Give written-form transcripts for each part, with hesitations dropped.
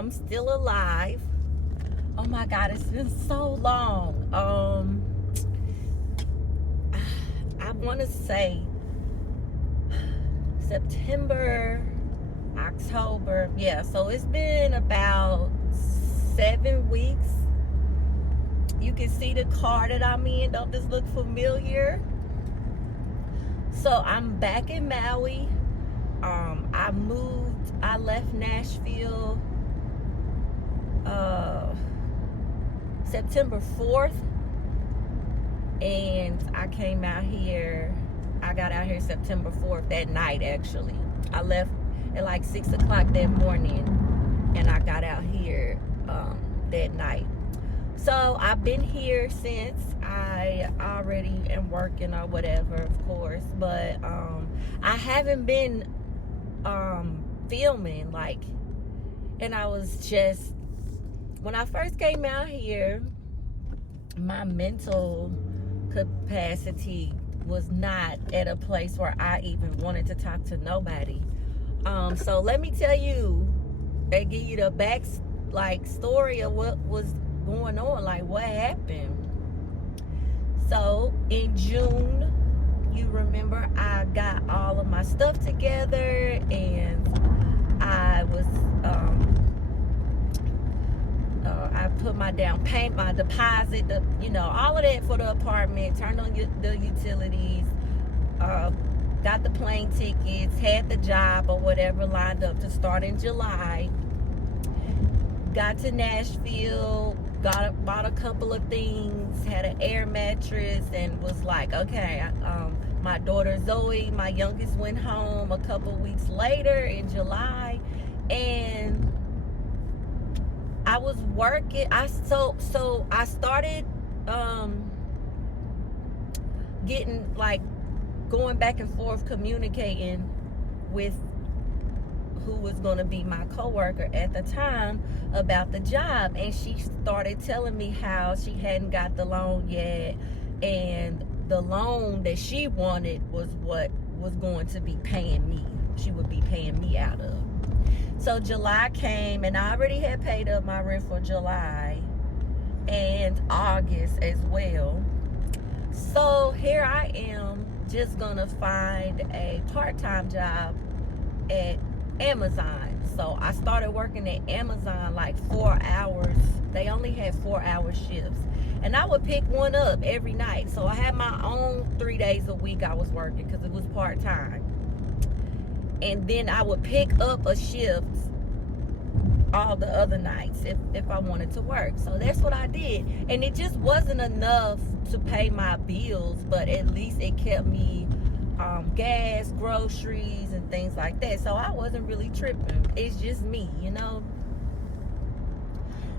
I'm still alive. Oh my God, it's been so long. I want to say September, October. Yeah, so it's been about 7 weeks. You can see the car that I'm in. Don't this look familiar? So I'm back in Maui. I left Nashville September 4th, and I came out here. I got out here September 4th that night. Actually, I left at like 6 o'clock that morning, and I got out here that night. So I've been here since. I already am working or whatever, of course, but I haven't been filming, like, and I was just, when I first came out here, my mental capacity was not at a place where I even wanted to talk to nobody. So let me tell you, they give you the back story of what was going on, like what happened. So in June, you remember, I got all of my stuff together, and I was I put my down payment, my deposit, all of that for the apartment, turned on the utilities, got the plane tickets, had the job or whatever lined up to start in July. Got to Nashville, bought a couple of things, had an air mattress, and was like, okay. My daughter Zoe, my youngest, went home a couple weeks later in July, and I was working. I started getting, like, going back and forth communicating with who was going to be my coworker at the time about the job, and she started telling me how she hadn't got the loan yet, and the loan that she wanted was what was going to be paying me. She would be paying me out of. So July came, and I already had paid up my rent for July and August as well. So here I am, just gonna find a part-time job at Amazon. So I started working at Amazon like 4 hours. They only had 4-hour shifts, and I would pick one up every night. So I had my own 3 days a week I was working, because it was part-time, and then I would pick up a shift all the other nights if I wanted to work. So that's what I did, and it just wasn't enough to pay my bills, but at least it kept me gas, groceries, and things like that. So I wasn't really tripping. It's just me,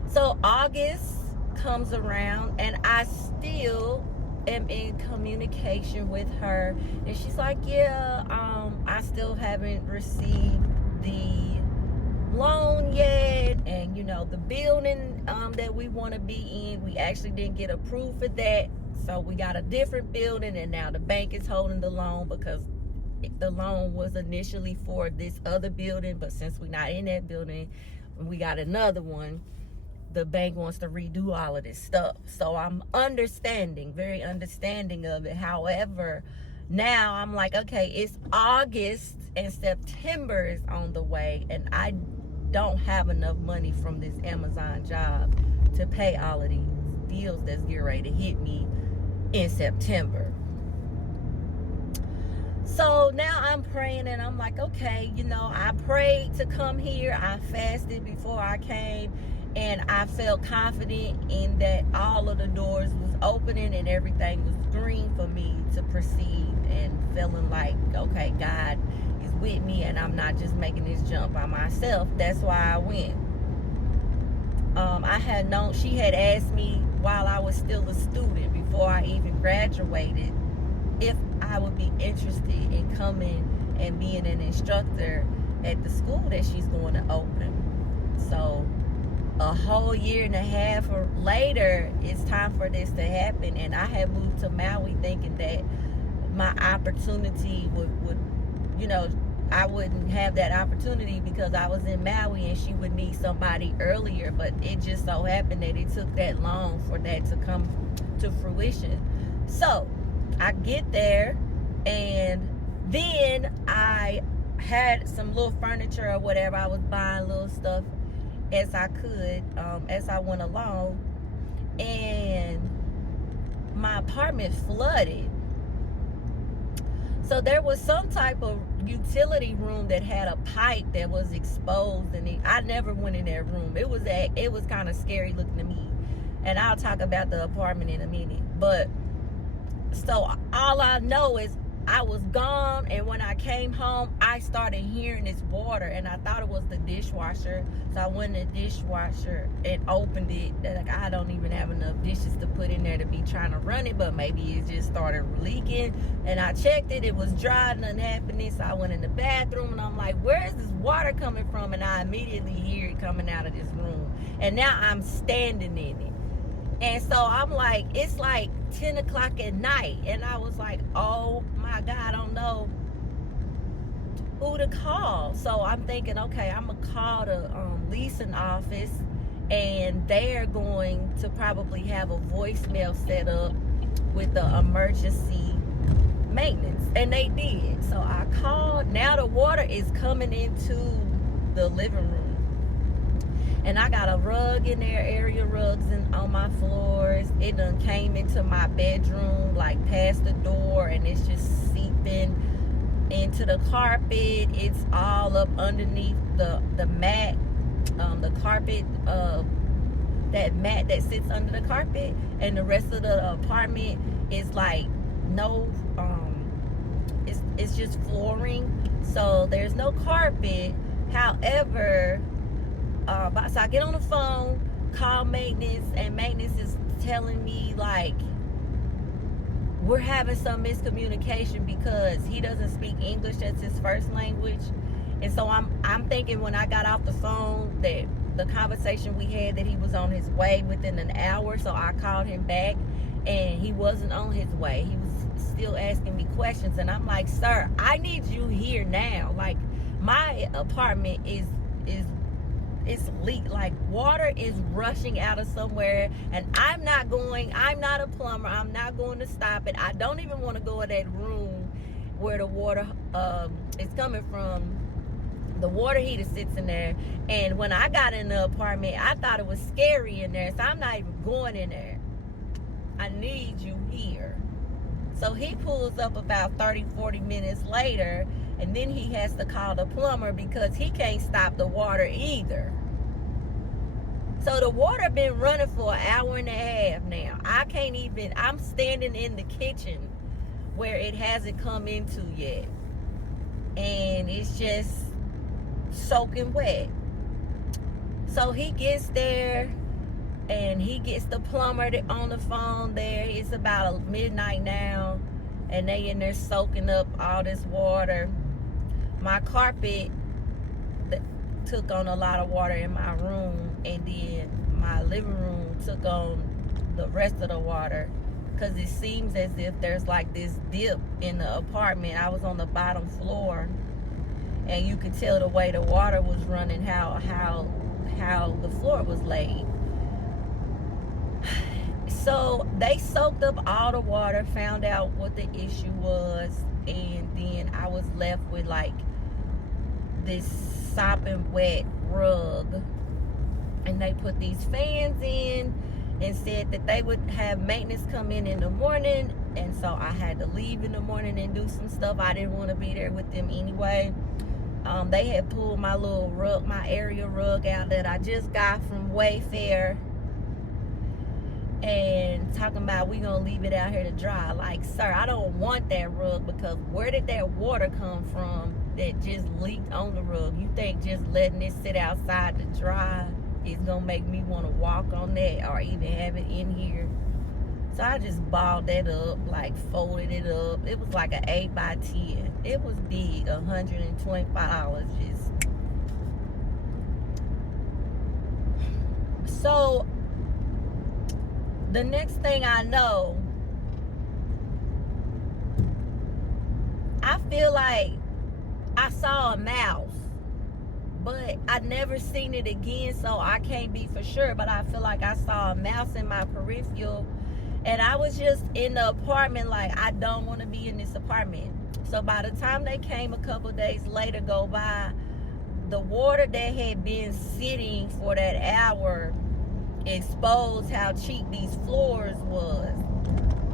So August comes around, and I still am in communication with her, and she's like, yeah, I still haven't received the loan yet, and the building that we want to be in, we actually didn't get approved for that. So we got a different building, and now the bank is holding the loan, because the loan was initially for this other building, but since we're not in that building and we got another one, the bank wants to redo all of this stuff. So I'm very understanding of it. However, now I'm like, okay, it's August and September is on the way, and I don't have enough money from this Amazon job to pay all of these bills that's getting ready to hit me in September. So now I'm praying, and I'm like, okay, I prayed to come here. I fasted before I came, and I felt confident in that all of the doors was opening and everything was green for me to proceed, and feeling like, okay, God is with me, and I'm not just making this jump by myself. That's why I went. I had known, she had asked me while I was still a student, before I even graduated, if I would be interested in coming and being an instructor at the school that she's going to open. So a whole year and a half or later, it's time for this to happen, and I had moved to Maui thinking that my opportunity would I wouldn't have that opportunity because I was in Maui and she would need somebody earlier. But it just so happened that it took that long for that to come to fruition. So I get there, and then I had some little furniture or whatever. I was buying little stuff as I could, as I went along, and my apartment flooded. So there was some type of utility room that had a pipe that was exposed, and I never went in that room. It was kind of scary looking to me, and I'll talk about the apartment in a minute. But so all I know is I was gone, and when I came home, I started hearing this water, and I thought it was the dishwasher. So I went in the dishwasher and opened it. Like, I don't even have enough dishes to put in there to be trying to run it, but maybe it just started leaking. And I checked it, it was dry, nothing happening. So I went in the bathroom, and I'm like, where is this water coming from? And I immediately hear it coming out of this room, and now I'm standing in it. And so I'm like, it's like 10 o'clock at night. And I was like, oh my God, I don't know who to call. So I'm thinking, okay, I'm going to call the leasing office, and they're going to probably have a voicemail set up with the emergency maintenance. And they did. So I called. Now the water is coming into the living room. And I got a rug in there, area rugs on my floors. It done came into my bedroom, like past the door, and it's just seeping into the carpet. It's all up underneath the mat, the carpet, that mat that sits under the carpet. And the rest of the apartment is like no, it's just flooring. So there's no carpet. However, so I get on the phone, call maintenance, and maintenance is telling me, like, we're having some miscommunication because he doesn't speak English. That's his first language. And so I'm thinking when I got off the phone that the conversation we had, that he was on his way within an hour. So I called him back, and he wasn't on his way. He was still asking me questions. And I'm like, sir, I need you here now. Like, my apartment is it's leak, like water is rushing out of somewhere, and I'm not a plumber. I'm not going to stop it. I don't even want to go in that room where the water is coming from. The water heater sits in there, and when I got in the apartment, I thought it was scary in there, so I'm not even going in there. I need you here. So he pulls up about 30-40 minutes later, and then he has to call the plumber because he can't stop the water either. So the water been running for an hour and a half now. I'm standing in the kitchen where it hasn't come into yet. And it's just soaking wet. So he gets there, and he gets the plumber on the phone there. It's about midnight now, and they in there soaking up all this water. My carpet took on a lot of water in my room, and then my living room took on the rest of the water, because it seems as if there's like this dip in the apartment. I was on the bottom floor, and you could tell the way the water was running, how the floor was laid. So they soaked up all the water, found out what the issue was, and then I was left with like this sopping wet rug. And they put these fans in and said that they would have maintenance come in the morning. And so I had to leave in the morning and do some stuff. I didn't want to be there with them anyway. They had pulled my little rug, my area rug out that I just got from Wayfair, and talking about we gonna leave it out here to dry. Like, sir, I don't want that rug, because where did that water come from that just leaked on the rug? You think just letting it sit outside to dry is gonna make me want to walk on that or even have it in here? So I just balled that up, like folded it up. It was like an 8x10. It was big, $125 just. So the next thing I know, I feel like I saw a mouse, but I never seen it again, so I can't be for sure, but I feel like I saw a mouse in my peripheral. And I was just in the apartment like, I don't want to be in this apartment. So by the time they came a couple days later go by, the water that had been sitting for that hour exposed how cheap these floors was.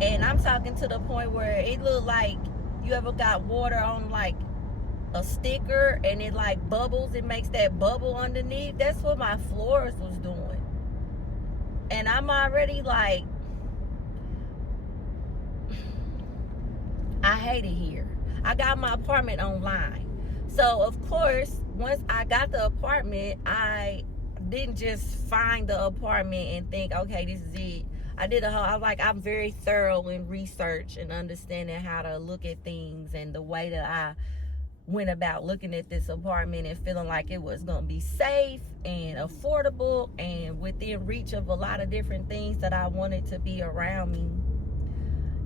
And I'm talking to the point where it looked like, you ever got water on like a sticker and it like bubbles, it makes that bubble underneath? That's what my floors was doing. And I'm already like, I hate it here. I got my apartment online. So of course, once I got the apartment, I didn't just find the apartment and think, okay, this is it. I'm very thorough in research and understanding how to look at things, and the way that I went about looking at this apartment and feeling like it was going to be safe and affordable and within reach of a lot of different things that I wanted to be around me.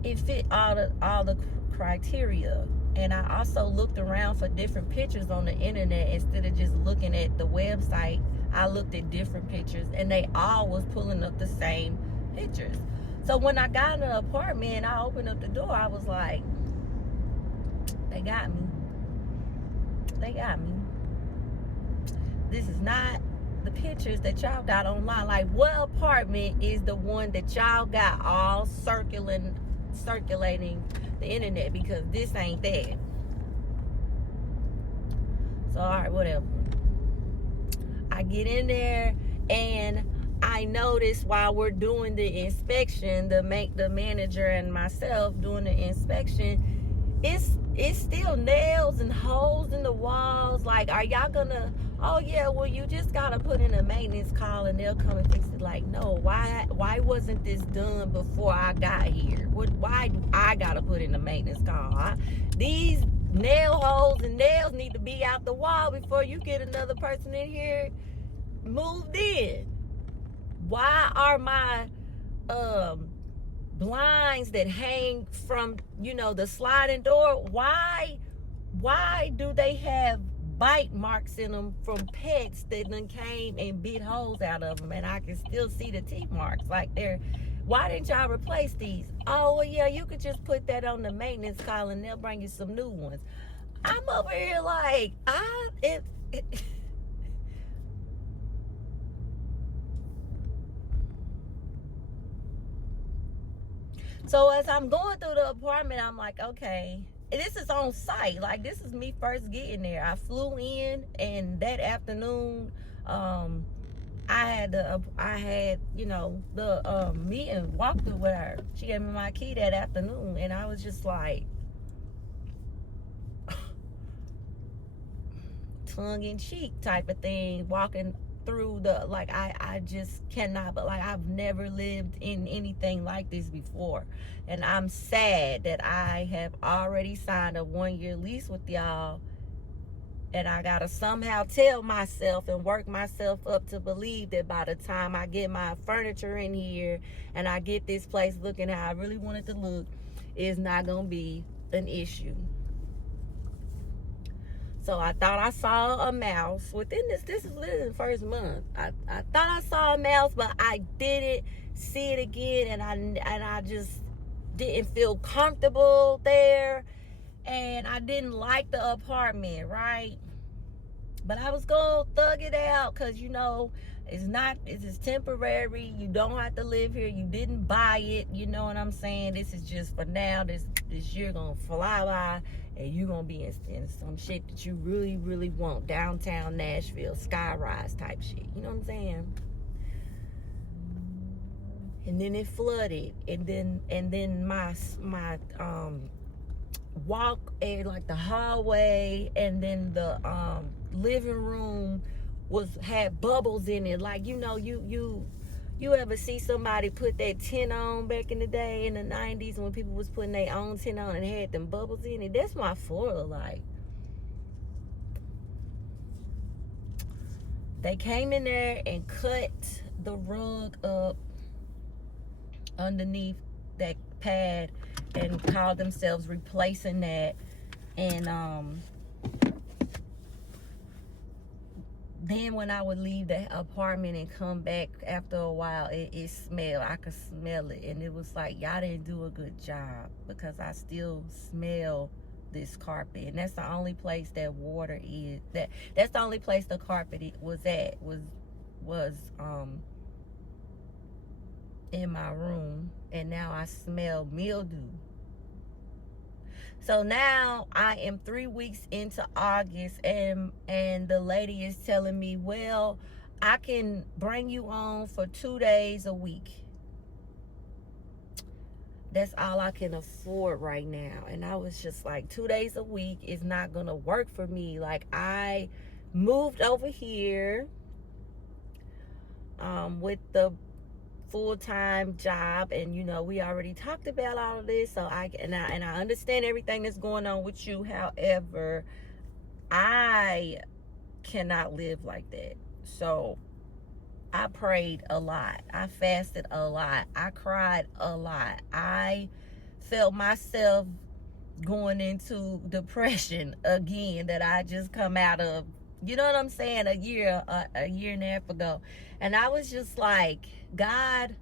It fit all the criteria. And I also looked around for different pictures on the internet. Instead of just looking at the website, I looked at different pictures, and they all was pulling up the same pictures. So when I got in the apartment and I opened up the door, I was like, they got me. They got me. This is not the pictures that y'all got online. Like, what apartment is the one that y'all got all circulating the internet? Because this ain't that. So alright, whatever. I get in there and I notice while we're doing the inspection, the manager and myself doing the inspection, it's still nails and holes in the walls. Like, are y'all gonna, oh yeah, well, you just gotta put in a maintenance call and they'll come and fix it. Like, no, why wasn't this done before I got here? Why do I gotta put in a maintenance call? These nail holes and nails need to be out the wall before you get another person in here moved in. Why are my blinds that hang from, the sliding door, why do they have bite marks in them from pets that done came and bit holes out of them, and I can still see the teeth marks? Like, why didn't y'all replace these? Oh, well, yeah, you could just put that on the maintenance call and they'll bring you some new ones. I'm over here like, So as I'm going through the apartment, I'm like, okay, this is on site. Like, this is me first getting there. I flew in, and that afternoon, I had the meeting, walked through with her. She gave me my key that afternoon, and I was just like, tongue in cheek type of thing, walking through the, like, I just cannot, but like, I've never lived in anything like this before, and I'm sad that I have already signed a 1-year lease with y'all, and I gotta somehow tell myself and work myself up to believe that by the time I get my furniture in here and I get this place looking how I really want it to look, it's not gonna be an issue. So I thought I saw a mouse within this is within the first month. I thought I saw a mouse, but I didn't see it again, and I just didn't feel comfortable there, and I didn't like the apartment, right? But I was gonna thug it out, because it's temporary. You don't have to live here. You didn't buy it. You know what I'm saying? This is just for now. This year gonna fly by, and you're gonna be in some shit that you really, really want. Downtown Nashville, skyrise type shit. You know what I'm saying? And then it flooded, and then my walk, like the hallway, and then the living room had bubbles in it. Like, you ever see somebody put that tint on back in the day in the 90s when people was putting their own tint on and had them bubbles in it? That's my floor like. They came in there and cut the rug up underneath that pad and called themselves replacing that, and then when I would leave the apartment and come back after a while, it smelled. I could smell it. And it was like, y'all didn't do a good job, because I still smell this carpet. And that's the only place that water is. That's the only place the carpet was at, was in my room. And now I smell mildew. So now I am 3 weeks into August, and the lady is telling me, well, I can bring you on for 2 days a week. That's all I can afford right now. And I was just like, 2 days a week is not gonna work for me. Like, I moved over here with the full-time job, and we already talked about all of this, so I understand everything that's going on with you. However, I cannot live like that. So I prayed a lot, I fasted a lot, I cried a lot, I felt myself going into depression again, that I just come out of, you know what I'm saying, a year and a half ago. And I was just like, God,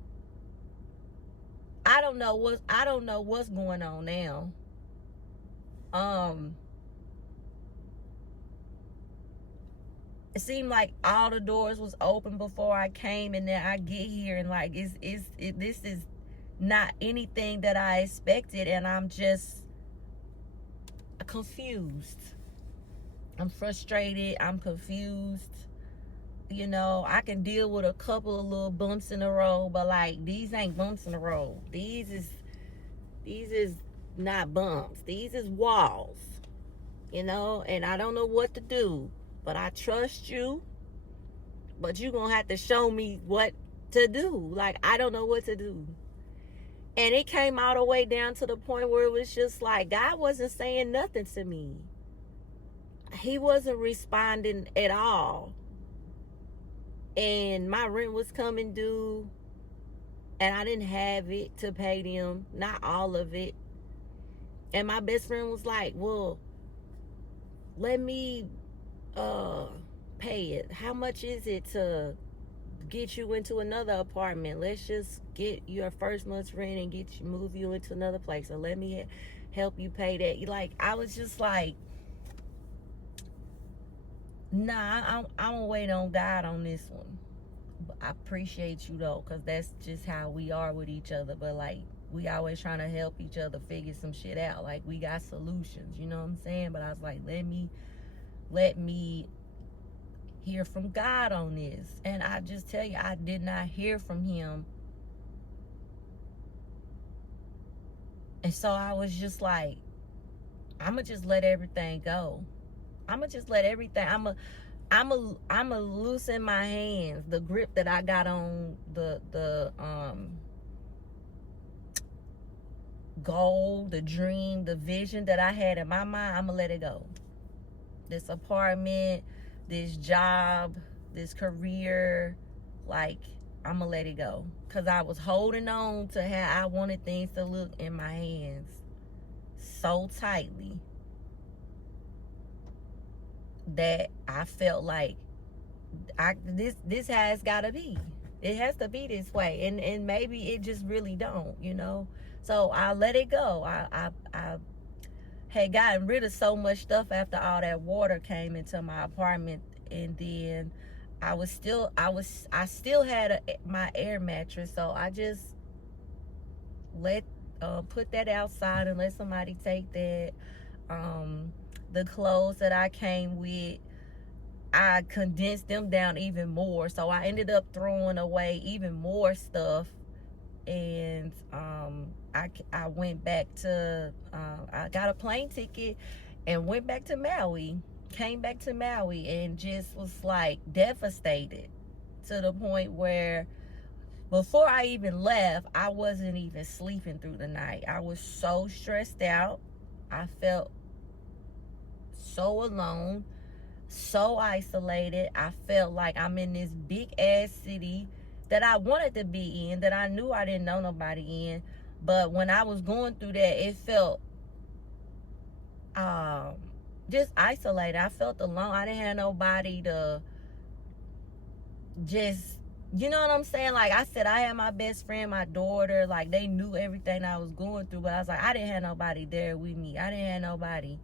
I don't know what's going on now. It seemed like all the doors was open before I came, and then I get here and like this is not anything that I expected, and I'm just confused. I'm frustrated. I'm confused. I can deal with a couple of little bumps in the road, but like, these ain't bumps in the road. These is not bumps. These is walls. And I don't know what to do, but I trust you. But you're gonna have to show me what to do. Like, I don't know what to do. And it came all the way down to the point where it was just like, God wasn't saying nothing to me. He wasn't responding at all. And my rent was coming due, and I didn't have it to pay them, not all of it. And my best friend was like, well, let me pay it. How much is it to get you into another apartment? Let's just get your first month's rent and move you into another place, or let me help you pay that. Like, I was just like, nah, I'm gonna wait on God on this one. But I appreciate you though, because that's just how we are with each other. But like, we always trying to help each other figure some shit out. Like, we got solutions, you know what I'm saying? But I was like, let me hear from God on this. And I just tell you, I did not hear from him. And so I was just like, I'ma just let everything go. I'ma just let everything, I'ma loosen my hands, the grip that I got on the goal, the dream, the vision that I had in my mind. I'ma let it go. This apartment, this job, this career, like, I'ma let it go. Because I was holding on to how I wanted things to look in my hands so tightly that I felt like this has got to be. It has to be this way. And maybe it just really don't, So I let it go. I had gotten rid of so much stuff after all that water came into my apartment, and then I still had my air mattress, so I just put that outside and let somebody take that. The clothes that I came with, I condensed them down even more, so I ended up throwing away even more stuff. And I went back to I got a plane ticket and went back to Maui, came back to Maui, and just was like devastated, to the point where before I even left, I wasn't even sleeping through the night. I was so stressed out. I felt so alone, so isolated. I felt like I'm in this big ass city that I wanted to be in, that I knew I didn't know nobody in. But when I was going through that, it felt just isolated. I felt alone. I didn't have nobody to just, you know what I'm saying? Like I said, I had my best friend, my daughter, like they knew everything I was going through, but I was like, I didn't have nobody there with me. I didn't have nobody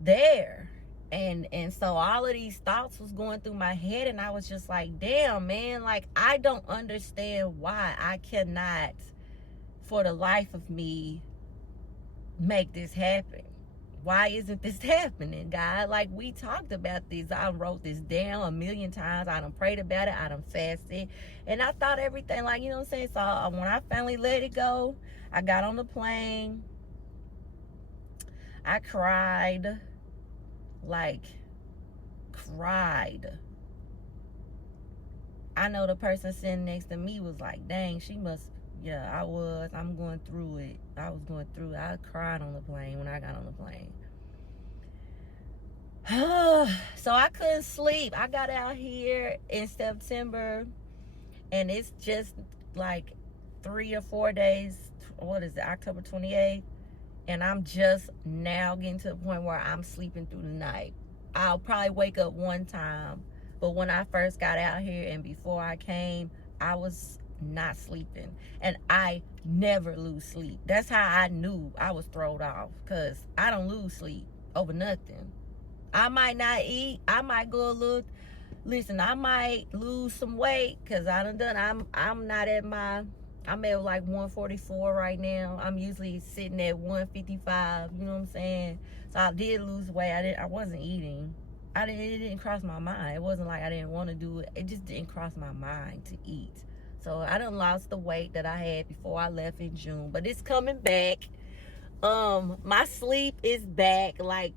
there. And so all of these thoughts was going through my head, and I was just like, damn, man, like I don't understand why I cannot for the life of me make this happen. Why isn't this happening, God? Like, we talked about this. I wrote this down a million times. I done prayed about it. I done fasted. And I thought everything, like, you know what I'm saying? So when I finally let it go, I got on the plane. I cried. Like, cried. I know the person sitting next to me was like, dang, she must, yeah, I'm going through it. I was going through it. I cried on the plane when I got on the plane. So I couldn't sleep. I got out here in September, and it's just like 3 or 4 days. What is it, October 28th? And I'm just now getting to the point where I'm sleeping through the night. I'll probably wake up one time, but when I first got out here and before I came, I was not sleeping. And I never lose sleep. That's how I knew I was thrown off, because I don't lose sleep over nothing. I might not eat. I might go a little. Listen, I might lose some weight because I'm not at my. I'm at like 144 right now. I'm usually sitting at 155. You know what I'm saying? So I did lose weight. I wasn't eating. It didn't cross my mind. It wasn't like I didn't want to do it. It just didn't cross my mind to eat. So I done lost the weight that I had before I left in June, but it's coming back. My sleep is back. Like,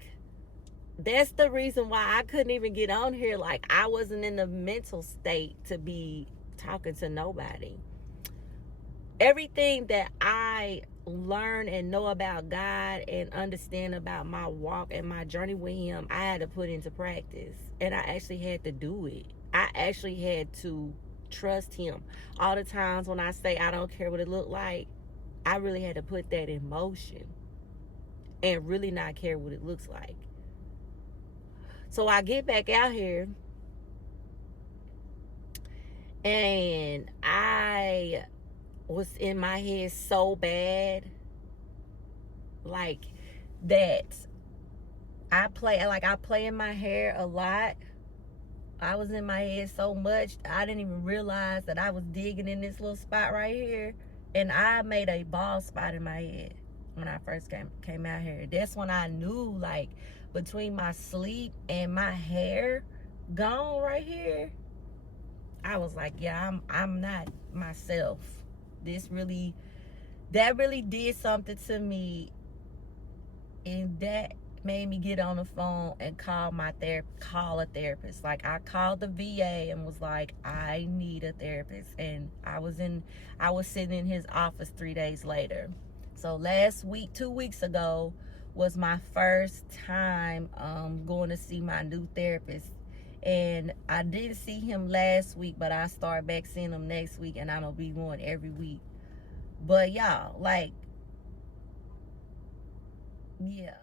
that's the reason why I couldn't even get on here. Like, I wasn't in the mental state to be talking to nobody. Everything that I learn and know about God and understand about my walk and my journey with Him, I had to put into practice. And I actually had to do it. I actually had to trust Him. All the times when I say I don't care what it looked like, I really had to put that in motion and really not care what it looks like. So I get back out here, and I was in my head so bad, like that I play in my hair a lot. I was in my head so much, I didn't even realize that I was digging in this little spot right here, and I made a bald spot in my head when I first came out here. That's when I knew, like, between my sleep and my hair gone right here, I was like, yeah, I'm not myself. That really did something to me, and that made me get on the phone and call a therapist. Like, I called the VA and was like, I need a therapist. And I was sitting in his office 3 days later. So last week, 2 weeks ago, was my first time going to see my new therapist. And I didn't see him last week, but I start back seeing him next week, and I'm gonna be going every week. But y'all, like, yeah.